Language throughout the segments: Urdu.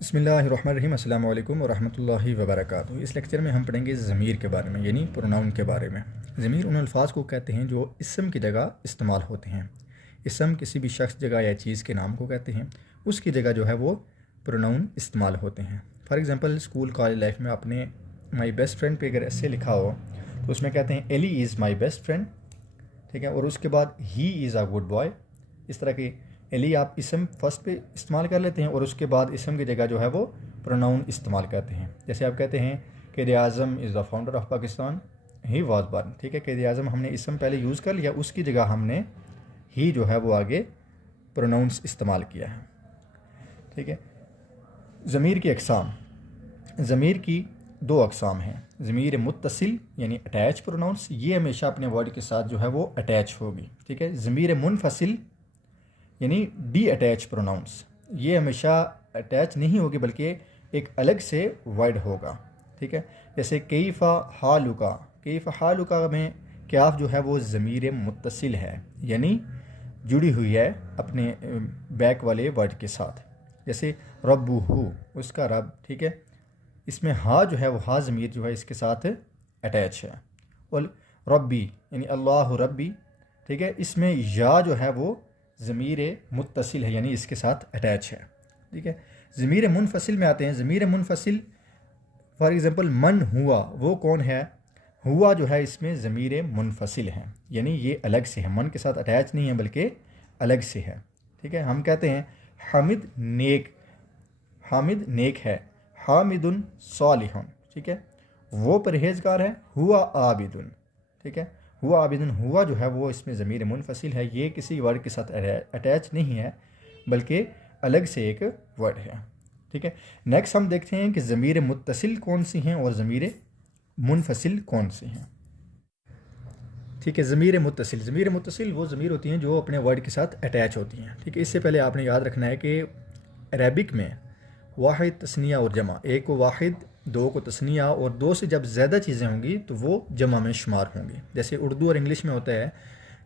بسم اللہ الرحمن الرحیم، السلام علیکم ورحمۃ اللہ وبرکاتہ۔ اس لیکچر میں ہم پڑھیں گے ضمیر کے بارے میں، یعنی پروناؤن کے بارے میں۔ ضمیر ان الفاظ کو کہتے ہیں جو اسم کی جگہ استعمال ہوتے ہیں۔ اسم کسی بھی شخص، جگہ یا چیز کے نام کو کہتے ہیں، اس کی جگہ جو ہے وہ پروناؤن استعمال ہوتے ہیں۔ For example school college life میں آپ نے مائی بیسٹ فرینڈ پہ اگر ایسے لکھا ہو تو اس میں کہتے ہیں ایلی از مائی بیسٹ فرینڈ، ٹھیک ہے، اور اس کے بعد ہی از اے گڈ بوائے۔ اس طرح کی ایلی آپ اسم فرسٹ پہ استعمال کر لیتے ہیں اور اس کے بعد اسم کی جگہ جو ہے وہ پروناؤن استعمال کرتے ہیں۔ جیسے آپ کہتے ہیں Quaid Azam is the founder of Pakistan, he was born, ٹھیک ہے، قائد اعظم ہم نے اسم پہلے یوز کر لیا، اس کی جگہ ہم نے ہی جو ہے وہ آگے پروناؤنس استعمال کیا ہے، ٹھیک ہے۔ ضمیر کی اقسام، ضمیر کی دو اقسام ہیں۔ ضمیر متصل یعنی اٹیچ پروناؤنس، یہ ہمیشہ اپنے ورڈ کے ساتھ جو ہے وہ اٹیچ ہوگی، ٹھیک ہے۔ ضمیر منفصل یعنی ڈی اٹیچ پروناؤنس، یہ ہمیشہ اٹیچ نہیں ہوگی بلکہ ایک الگ سے ورڈ ہوگا، ٹھیک ہے۔ جیسے کیف حالکا، کیف حالکا میں کیاف جو ہے وہ ضمیر متصل ہے، یعنی جڑی ہوئی ہے اپنے بیک والے ورڈ کے ساتھ۔ جیسے ربہ، اس کا رب، ٹھیک ہے، اس میں ہا جو ہے وہ ہا ضمیر جو ہے اس کے ساتھ اٹیچ ہے۔ اور ربی یعنی اللہ ربی، ٹھیک ہے، اس میں یا جو ہے وہ ضمیر متصل ہے، یعنی اس کے ساتھ اٹیچ ہے، ٹھیک ہے۔ ضمیر منفصل میں آتے ہیں۔ ضمیر منفصل فار ایگزامپل من ہوا، وہ کون ہے؟ ہوا جو ہے اس میں ضمیر منفصل ہے، یعنی یہ الگ سے ہے، من کے ساتھ اٹیچ نہیں ہے بلکہ الگ سے ہے، ٹھیک ہے۔ ہم کہتے ہیں حامد نیک، حامد نیک ہے، حامد صالح، ٹھیک ہے، وہ پرہیزگار ہے، ہوا عابد، ٹھیک ہے، ہوا عابد، ہوا جو ہے وہ اس میں ضمیر منفصل ہے، یہ کسی ورڈ کے ساتھ اٹیچ نہیں ہے بلکہ الگ سے ایک ورڈ ہے، ٹھیک ہے۔ نیکسٹ ہم دیکھتے ہیں کہ ضمیر متصل کون سی ہیں اور ضمیر منفصل کون سی ہیں، ٹھیک ہے۔ ضمیر متصل، ضمیر متصل وہ ضمیر ہوتی ہیں جو اپنے ورڈ کے ساتھ اٹیچ ہوتی ہیں، ٹھیک ہے۔ اس سے پہلے آپ نے یاد رکھنا ہے کہ عربک میں واحد، تثنیہ اور جمع، ایک کو واحد، دو کو تثنیہ، اور دو سے جب زیادہ چیزیں ہوں گی تو وہ جمع میں شمار ہوں گی۔ جیسے اردو اور انگلش میں ہوتا ہے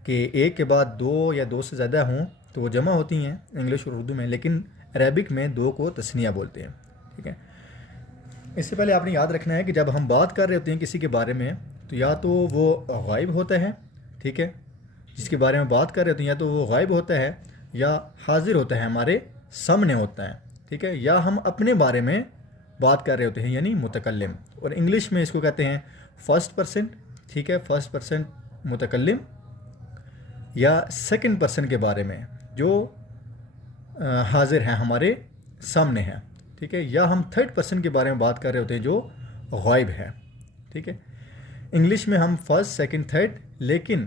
کہ ایک کے بعد دو یا دو سے زیادہ ہوں تو وہ جمع ہوتی ہیں انگلش اور اردو میں، لیکن عربک میں دو کو تثنیہ بولتے ہیں، ٹھیک ہے۔ اس سے پہلے آپ نے یاد رکھنا ہے کہ جب ہم بات کر رہے ہوتے ہیں کسی کے بارے میں تو یا تو وہ غائب ہوتا ہے، ٹھیک ہے، جس کے بارے میں بات کر رہے ہوتے ہیں یا تو وہ غائب ہوتا ہے یا حاضر ہوتا ہے، ہمارے سامنے ہوتا ہے، ٹھیک ہے، یا ہم اپنے بارے میں بات کر رہے ہوتے ہیں یعنی متکلم۔ اور انگلش میں اس کو کہتے ہیں فرسٹ پرسن، ٹھیک ہے، فرسٹ پرسن متکلم، یا سیکنڈ پرسن کے بارے میں جو حاضر ہیں، ہمارے سامنے ہیں، ٹھیک ہے، یا ہم تھرڈ پرسن کے بارے میں بات کر رہے ہوتے ہیں جو غائب ہے، ٹھیک ہے۔ انگلش میں ہم فرسٹ، سیکنڈ، تھرڈ، لیکن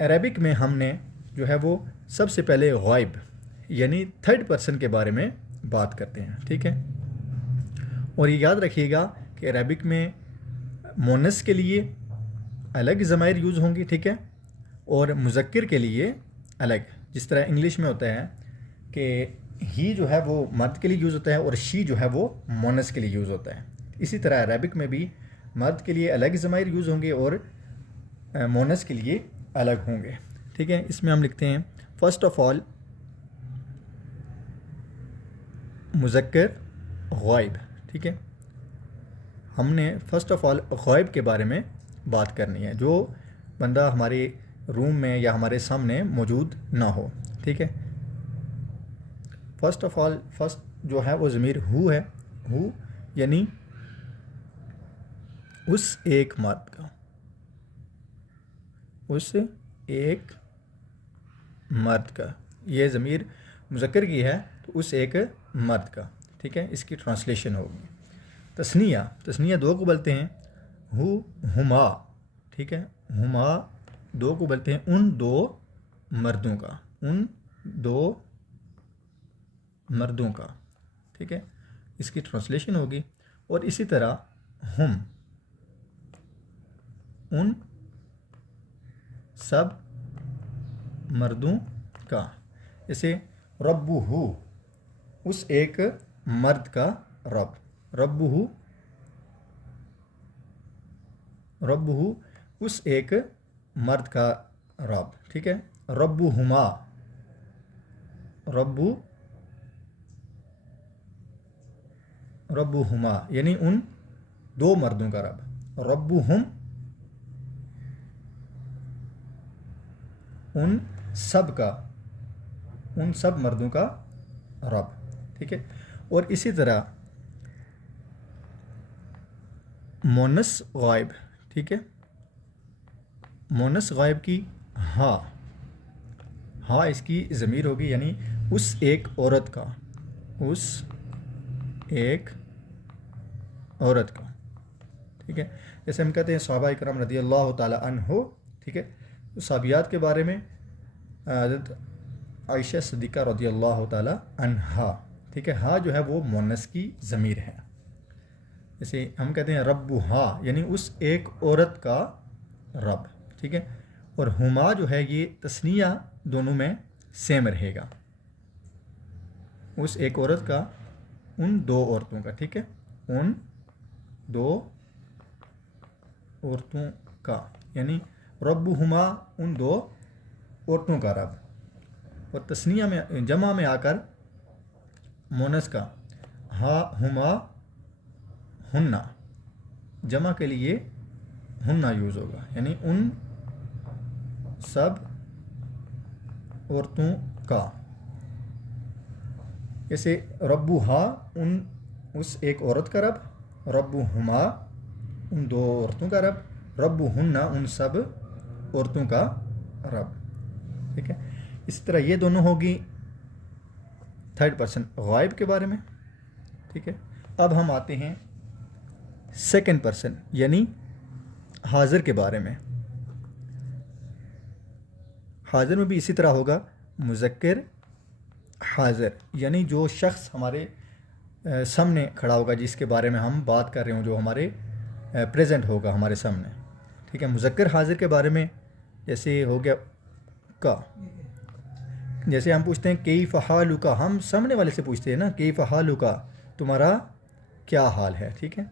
عربک میں ہم نے جو ہے وہ سب سے پہلے غائب یعنی تھرڈ پرسن کے بارے میں بات کرتے ہیں، ٹھیک ہے۔ اور یہ یاد رکھیے گا کہ عربک میں مونس کے لیے الگ ضمائر یوز ہوں گی، ٹھیک ہے، اور مذکر کے لیے الگ، جس طرح انگلش میں ہوتا ہے کہ ہی جو ہے وہ مرد کے لیے یوز ہوتا ہے اور شی جو ہے وہ مونس کے لیے یوز ہوتا ہے۔ اسی طرح عربک میں بھی مرد کے لیے الگ ضمائر یوز ہوں گے اور مونس کے لیے الگ ہوں گے، ٹھیک ہے۔ اس میں ہم لکھتے ہیں فرسٹ آف آل مذکر غائب، ٹھیک ہے، ہم نے فرسٹ آف آل غائب کے بارے میں بات کرنی ہے، جو بندہ ہمارے روم میں یا ہمارے سامنے موجود نہ ہو، ٹھیک ہے۔ فرسٹ آف آل، فرسٹ جو ہے وہ ضمیر ہو ہے، ہو یعنی اس ایک مرد کا، اس ایک مرد کا، یہ ضمیر مذکر کی ہے تو اس ایک مرد کا، ٹھیک ہے، اس کی ٹرانسلیشن ہوگی۔ تثنیہ، تثنیہ دو کو بولتے ہیں ہو، ہما، ٹھیک ہے، ہما دو کو بولتے ہیں ان دو مردوں کا، ان دو مردوں کا، ٹھیک ہے، اس کی ٹرانسلیشن ہوگی۔ اور اسی طرح ہم، ان سب مردوں کا، جیسے ربہ، اس ایک مرد کا رب، ربہ، ربہ اس ایک مرد کا رب، ٹھیک ہے۔ ربہما، رب ربہما یعنی ان دو مردوں کا رب، ربہم ان سب کا، ان سب مردوں کا رب، ٹھیک ہے۔ اور اسی طرح مونس غائب، ٹھیک ہے، مونس غائب کی ہاں، ہاں اس کی ضمیر ہوگی، یعنی اس ایک عورت کا، اس ایک عورت کا، ٹھیک ہے۔ جیسے ہم کہتے ہیں صحابہ اکرام رضی اللہ تعالی عنہ، ٹھیک ہے، صحابیات کے بارے میں حضرت عائشہ صدیقہ رضی اللہ تعالی عنہا، ٹھیک ہے، ہاں جو ہے وہ مونس کی ضمیر ہے۔ جیسے ہم کہتے ہیں رب ہاں یعنی اس ایک عورت کا رب، ٹھیک ہے، اور ہما جو ہے یہ تثنیہ دونوں میں سیم رہے گا، اس ایک عورت کا، ان دو عورتوں کا، ٹھیک ہے، ان دو عورتوں کا، یعنی رب ہما ان دو عورتوں کا رب، اور تثنیہ میں جمع میں آ کر مونس کا ہا ہما ہننا، جمع کے لیے ہننا یوز ہوگا، یعنی ان سب عورتوں کا۔ جیسے رب ہا ان اس ایک عورت کا رب، رب ہما ان دو عورتوں کا رب، رب ہننا ان سب عورتوں کا رب، ٹھیک ہے۔ اس طرح یہ دونوں ہوگی تھرڈ پرسن غائب کے بارے میں، ٹھیک ہے۔ اب ہم آتے ہیں سیکنڈ پرسن یعنی حاضر کے بارے میں۔ حاضر میں بھی اسی طرح ہوگا مذکر حاضر، یعنی جو شخص ہمارے سامنے کھڑا ہوگا، جس کے بارے میں ہم بات کر رہے ہوں، جو ہمارے پریزنٹ ہوگا ہمارے سامنے، ٹھیک ہے۔ مذکر حاضر کے بارے میں جیسے ہو گیا کا، جیسے ہم پوچھتے ہیں کیف حالک، ہم سامنے والے سے پوچھتے ہیں نا کیف حالک، تمہارا کیا حال ہے، ٹھیک ہے۔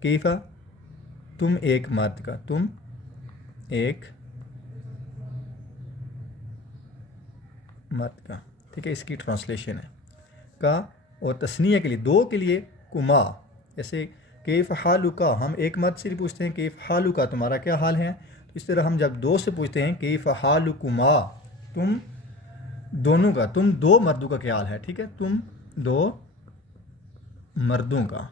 کیف تم ایک مرد کا، تم ایک مرد کا، ٹھیک ہے، اس کی ٹرانسلیشن ہے کا، اور تثنیہ کے لیے دو کے لیے کما، جیسے کیف حالک ہم ایک مرد سے پوچھتے ہیں کیف حالک تمہارا کیا حال ہے، تو اس طرح ہم جب دو سے پوچھتے ہیں کیف حالکما تم دونوں کا، تم دو مردوں کا کیا حال ہے، ٹھیک ہے، تم دو مردوں کا،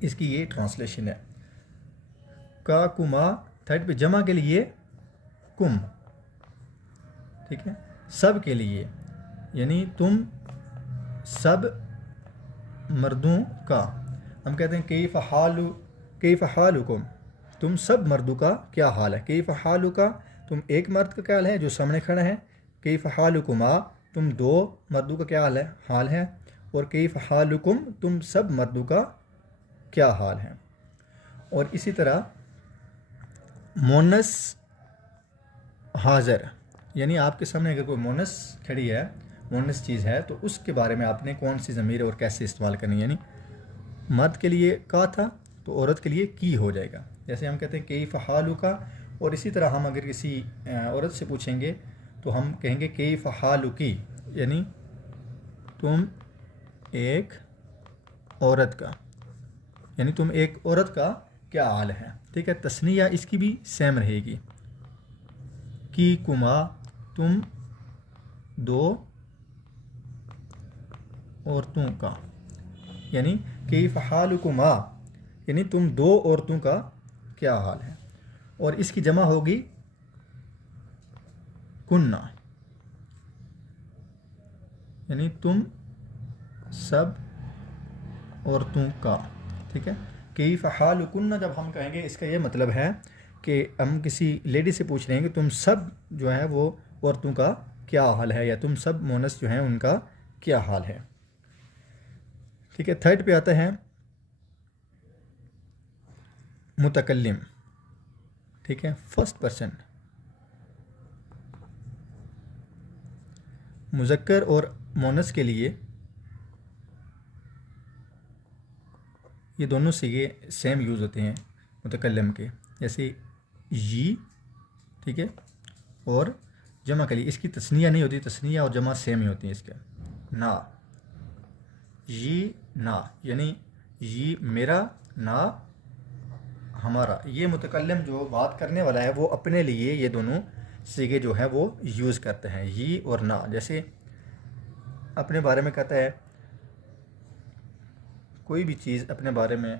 اس کی یہ ٹرانسلیشن ہے۔ کا کما تھرڈ پہ جمع کے لیے کم، ٹھیک ہے، سب کے لیے، یعنی تم سب مردوں کا۔ ہم کہتے ہیں کیف حالکم تم سب مردوں کا کیا حال ہے، کیف حالک تم ایک مرد کا کیا حال ہے جو سامنے کھڑا ہے، کیف حالکما تم دو مردوں کا کیا حال ہے، اور کیف حالکم تم سب مردوں کا کیا حال ہے۔ اور اسی طرح مونس حاضر، یعنی آپ کے سامنے اگر کوئی مونس کھڑی ہے، مونس چیز ہے، تو اس کے بارے میں آپ نے کون سی ضمیر اور کیسے استعمال کرنی، یعنی مرد کے لیے کا تھا تو عورت کے لیے کی ہو جائے گا، جیسے ہم کہتے ہیں کیف حالک، اور اسی طرح ہم اگر کسی عورت سے پوچھیں گے تو ہم کہیں گے کیف حالکی، یعنی تم ایک عورت کا، یعنی تم ایک عورت کا کیا حال ہے، ٹھیک ہے۔ تثنیہ اس کی بھی سیم رہے گی، کی کما تم دو عورتوں کا، یعنی کیف حالکما یعنی تم دو عورتوں کا کیا حال ہے، اور اس کی جمع ہوگی کننا، یعنی تم سب عورتوں کا، ٹھیک ہے۔ کیف حالکن جب ہم کہیں گے اس کا یہ مطلب ہے کہ ہم کسی لیڈی سے پوچھ رہے ہیں کہ تم سب جو ہے وہ عورتوں کا کیا حال ہے، یا تم سب مونس جو ہیں ان کا کیا حال ہے، ٹھیک ہے۔ تھرڈ پہ آتا ہے متکلم، ٹھیک ہے، فرسٹ پرسن، مذکر اور مونس کے لیے یہ دونوں صیغے سیم یوز ہوتے ہیں متکلم کے، جیسے جی، ٹھیک ہے، اور جمع کے لیے اس کی تثنیہ نہیں ہوتی، تثنیہ اور جمع سیم ہی ہوتی ہیں اس کے، نا، یہ نا، یعنی یہ میرا نا ہمارا. یہ متکلم جو بات کرنے والا ہے وہ اپنے لیے یہ دونوں صیغے جو ہیں وہ یوز کرتے ہیں، یہ اور نا. جیسے اپنے بارے میں کہتا ہے، کوئی بھی چیز اپنے بارے میں،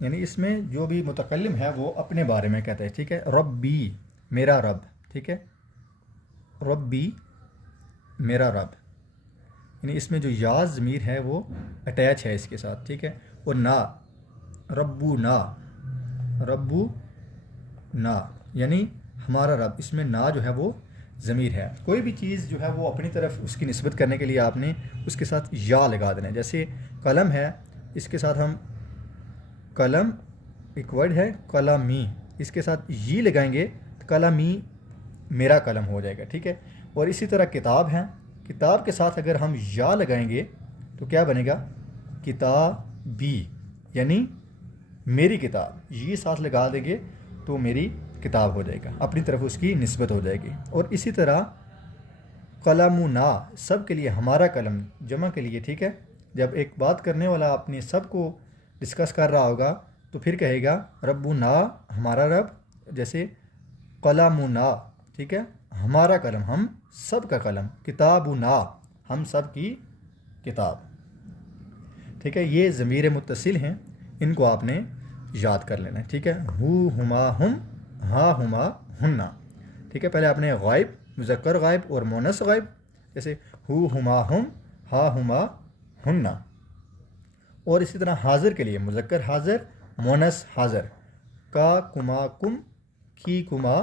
یعنی اس میں جو بھی متکلم ہے وہ اپنے بارے میں کہتا ہے. ٹھیک ہے، ربی میرا رب. ٹھیک ہے، ربی میرا رب، یعنی اس میں جو یا ضمیر ہے وہ اٹیچ ہے اس کے ساتھ. ٹھیک ہے، اور نا، ربو نا، ربو نا یعنی ہمارا رب. اس میں نا جو ہے وہ ضمیر ہے. کوئی بھی چیز جو ہے وہ اپنی طرف اس کی نسبت کرنے کے لیے آپ نے اس کے ساتھ یا لگا دینا ہے. جیسے قلم ہے، اس کے ساتھ ہم قلم، ایک ورڈ ہے قلمی، اس کے ساتھ یہ لگائیں گے تو قلمی میرا قلم ہو جائے گا. ٹھیک ہے، اور اسی طرح کتاب ہے، کتاب کے ساتھ اگر ہم یا لگائیں گے تو کیا بنے گا؟ کتابی، یعنی میری کتاب. یہ ساتھ لگا دیں گے تو میری کتاب ہو جائے گا، اپنی طرف اس کی نسبت ہو جائے گی. اور اسی طرح قلمنا، سب کے لیے ہمارا قلم، جمع کے لیے. ٹھیک ہے، جب ایک بات کرنے والا اپنے سب کو ڈسکس کر رہا ہوگا تو پھر کہے گا ربنا، ہمارا رب. جیسے قلمنا، ٹھیک ہے، ہمارا قلم، ہم سب کا قلم. کتابنا، ہم سب کی کتاب. ٹھیک ہے، یہ ضمیر متصل ہیں، ان کو آپ نے یاد کر لینا ہے. ٹھیک ہے، ہو ہما ہم، ہا ہما ہننا. ٹھیک ہے، پہلے آپ نے غائب، مذکر غائب اور مونس غائب، جیسے ہو ہما ہم، ہا ہما ہننا. اور اسی طرح حاضر کے لیے مذکر حاضر، مونس حاضر. کا کما کم، کی کما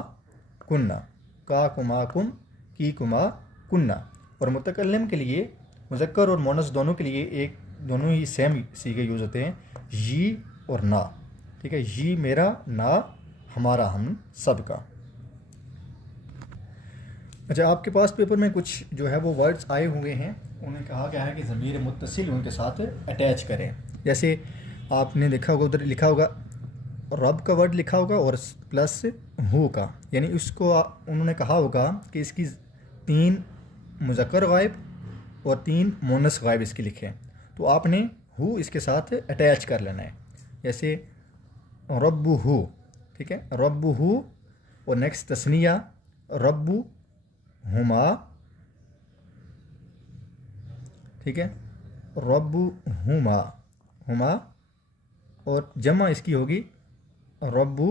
کننا، کا کما کم، کی کما کننا. اور متکلم کے لیے مذکر اور مونس دونوں کے لیے دونوں ہی سیم صیغے یوز ہوتے ہیں، یہ اور نا. ٹھیک ہے، یہ میرا، نا ہمارا، ہم سب کا. اچھا، آپ کے پاس پیپر میں کچھ جو ہے وہ ورڈز آئے ہوئے ہیں، انہیں کہا گیا ہے کہ ضمیر متصل ان کے ساتھ اٹیچ کریں. جیسے آپ نے دیکھا ہوگا، ادھر لکھا ہوگا رب کا ورڈ لکھا ہوگا اور پلس ہو کا، یعنی اس کو انہوں نے کہا ہوگا کہ اس کی 3 مذکر غائب اور 3 مونس غائب اس کی لکھیں، تو آپ نے ہو اس کے ساتھ اٹیچ کر لینا ہے. جیسے رب ہو، ٹھیک ہے، رب ہو، اور نیکسٹ تثنیہ رب ہما، ٹھیک ہے، رب ہما، ہما، اور جمع اس کی ہوگی رب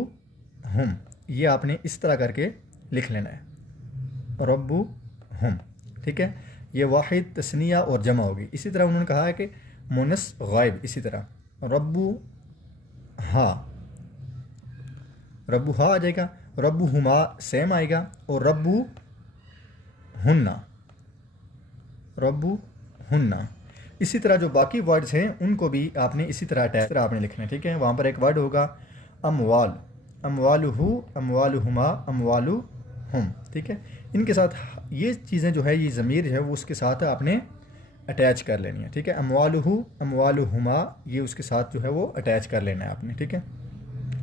ہم. یہ آپ نے اس طرح کر کے لکھ لینا ہے، رب ہم. ٹھیک ہے، یہ واحد تثنیہ اور جمع ہوگی. اسی طرح انہوں نے کہا ہے کہ مونس غائب، اسی طرح رب ہا، رب ہا آ جائے گا، رب ہما سیم آئے گا، اور رب ہننا، رب ہننا. اسی طرح جو باقی ورڈز ہیں ان کو بھی آپ نے اسی طرح آپ نے لکھنا ہے. ٹھیک ہے، وہاں پر ایک ورڈ ہوگا اموال، اموالہ، اموالہما، اموالہم. ٹھیک ہے، ان کے ساتھ یہ چیزیں جو ہے، یہ ضمیر ہے وہ اس کے ساتھ آپ نے اٹیچ کر لینی ہے. ٹھیک ہے، اموالہ، اموالہما، یہ اس کے ساتھ جو ہے وہ اٹیچ کر لینا ہے آپ نے. ٹھیک ہے،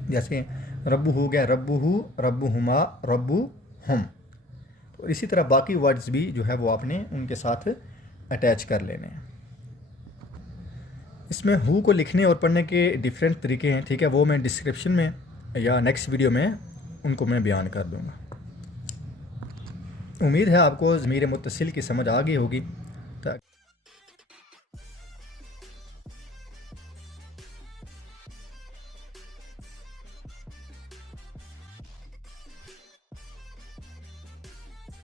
جیسے رب ہو گیا ربہ، ربہما، ربہم. اور اسی طرح باقی ورڈز بھی جو ہے وہ آپ نے ان کے ساتھ اٹیچ کر لینے ہیں. اس میں ہو کو لکھنے اور پڑھنے کے ڈیفرنٹ طریقے ہیں. ٹھیک ہے، وہ میں ڈسکرپشن میں یا نیکسٹ ویڈیو میں ان کو میں بیان کر دوں گا. امید ہے آپ کو ضمیر متصل کی سمجھ آ گئی ہوگی.